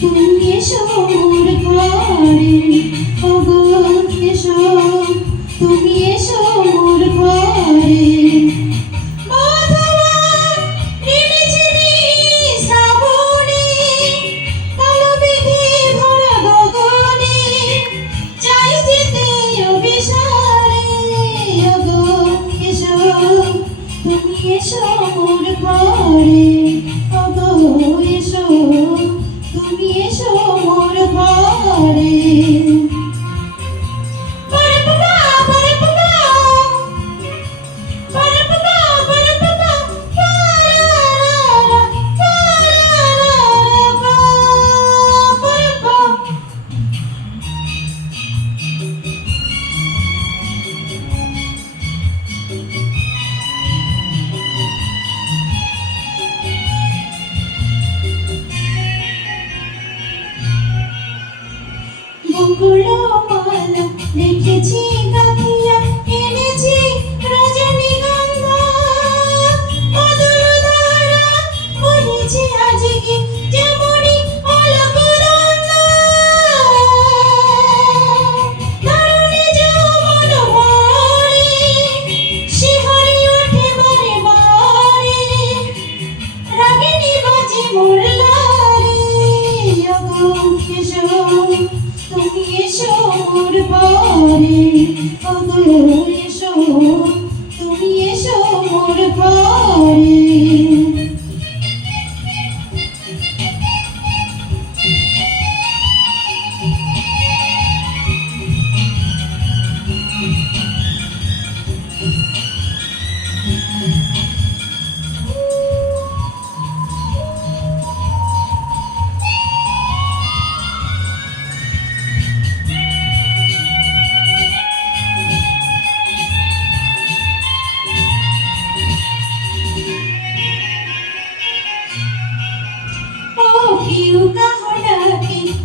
তুমি এসো মোর ঘরে, ওগো এসো, তুমি এসো মোর ঘরে। তুমি এসো মোর ঘরে, ওগো এসো, তুমি এসো মোর ঘরে। বকুলো মালা রেখেছি গাঁথিয়া, এনেছি রজনীগন্ধা, মধুর ধারা বইছে আজকে যেমনি অলকনন্দা। ধরণী যৌবন ভরে শিহরে ওঠে বারে বারে, রাগিনী বাজে মোর লারে। ওগো এসো, তুমি এসো মোর ঘরে, ওগো এসো, তুমি এসো মোর ঘরে।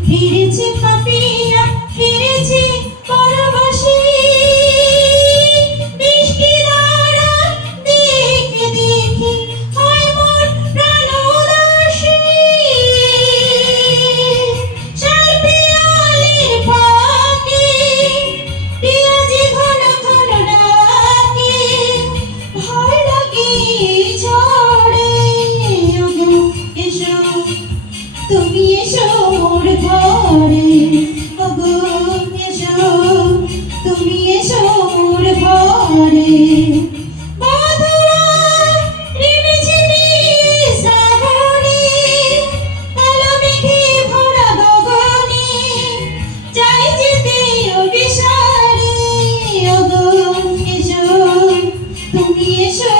ফিরেছি পাপিয়া, ফিরেছি পরবাসী, বৃষ্টি ধারা দেখে দেখে হয় মোর প্রাণ উদাসী। শাল পিয়ালির ফাঁকে পিয়াজি ঘন ঘন ডাকে, ভয় লাগে ঝড়ে। ওগো এসো, তুমি এসো মোর ঘরে, ওগো এসো, তুমি এসো মোর ঘরে। মধুরা রিমিঝিমি শ্রাবণে, কালো মেঘে ভরা গগনে, যাই যেতে অভিসারে। ওগো এসো, তুমি এসো